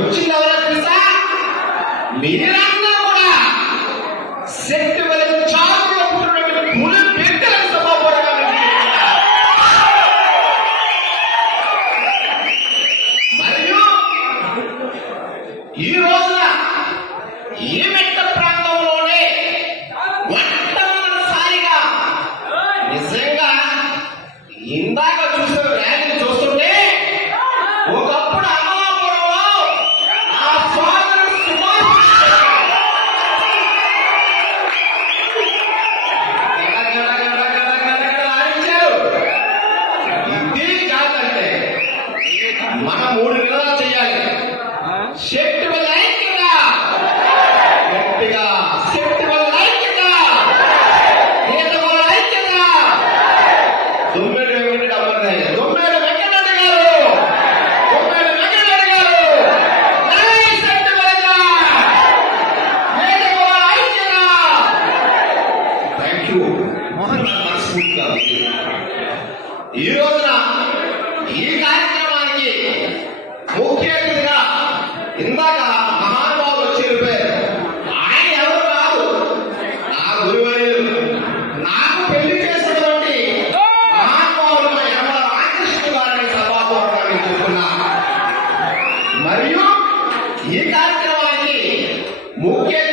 వచ్చింది ఎవరో తెలుసా మీరందరూ కూడా శక్తి వల్ల చాటులో పుట్టినటువంటి ఈ రోజున ఈ మెట్ట ప్రాంతంలోనే మొట్టమొదటిసారిగా నిజంగా ఇందాక మూడు విధాలు చేయాలి షెట్ గట్టిగా. షెట్ దుమ్మెడు వెంకటరెడ్డి అమ్మన్నాయి దుమ్మెడు వెంకటరెడ్డి గారు. దుమ్మెడు థ్యాంక్ యూ మనస్ఫూర్తిగా ఈ రోజున ఈ కార్యక్రమం కార్యక్రమానికి ముఖ్య అతిథిగా ఇందాక మహానుభావులు ఆయన ఎవరు కాదు? నా నాకు పెళ్ళి చేసినటువంటి మహానుభావులు ఎవరు గారిని చెప్తున్నా. మరియు ఈ కార్యక్రమానికి ముఖ్య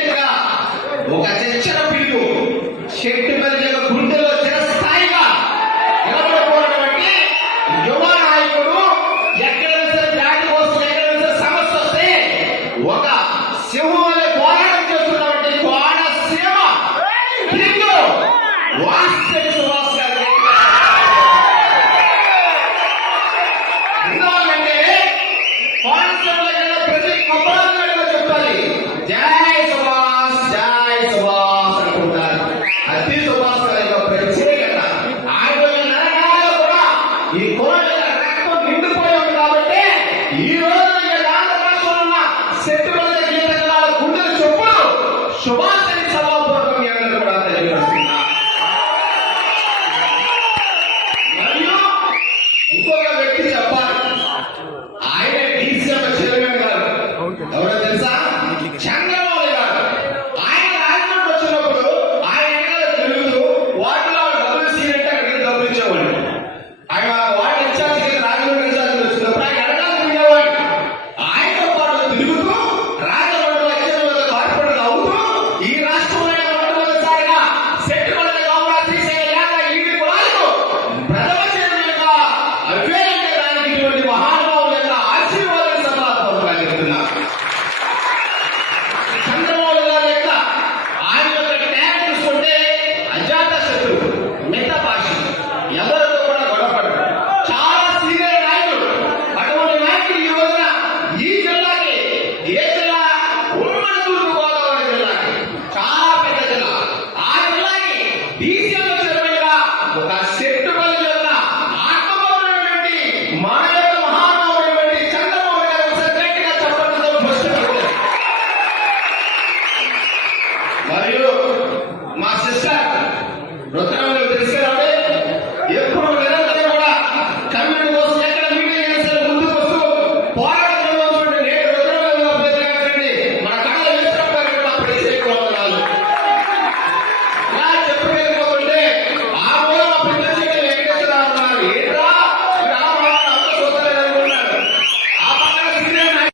నిండిపోయి కాబట్టి ఈ రోజు బీసీలకు ఒక శక్తి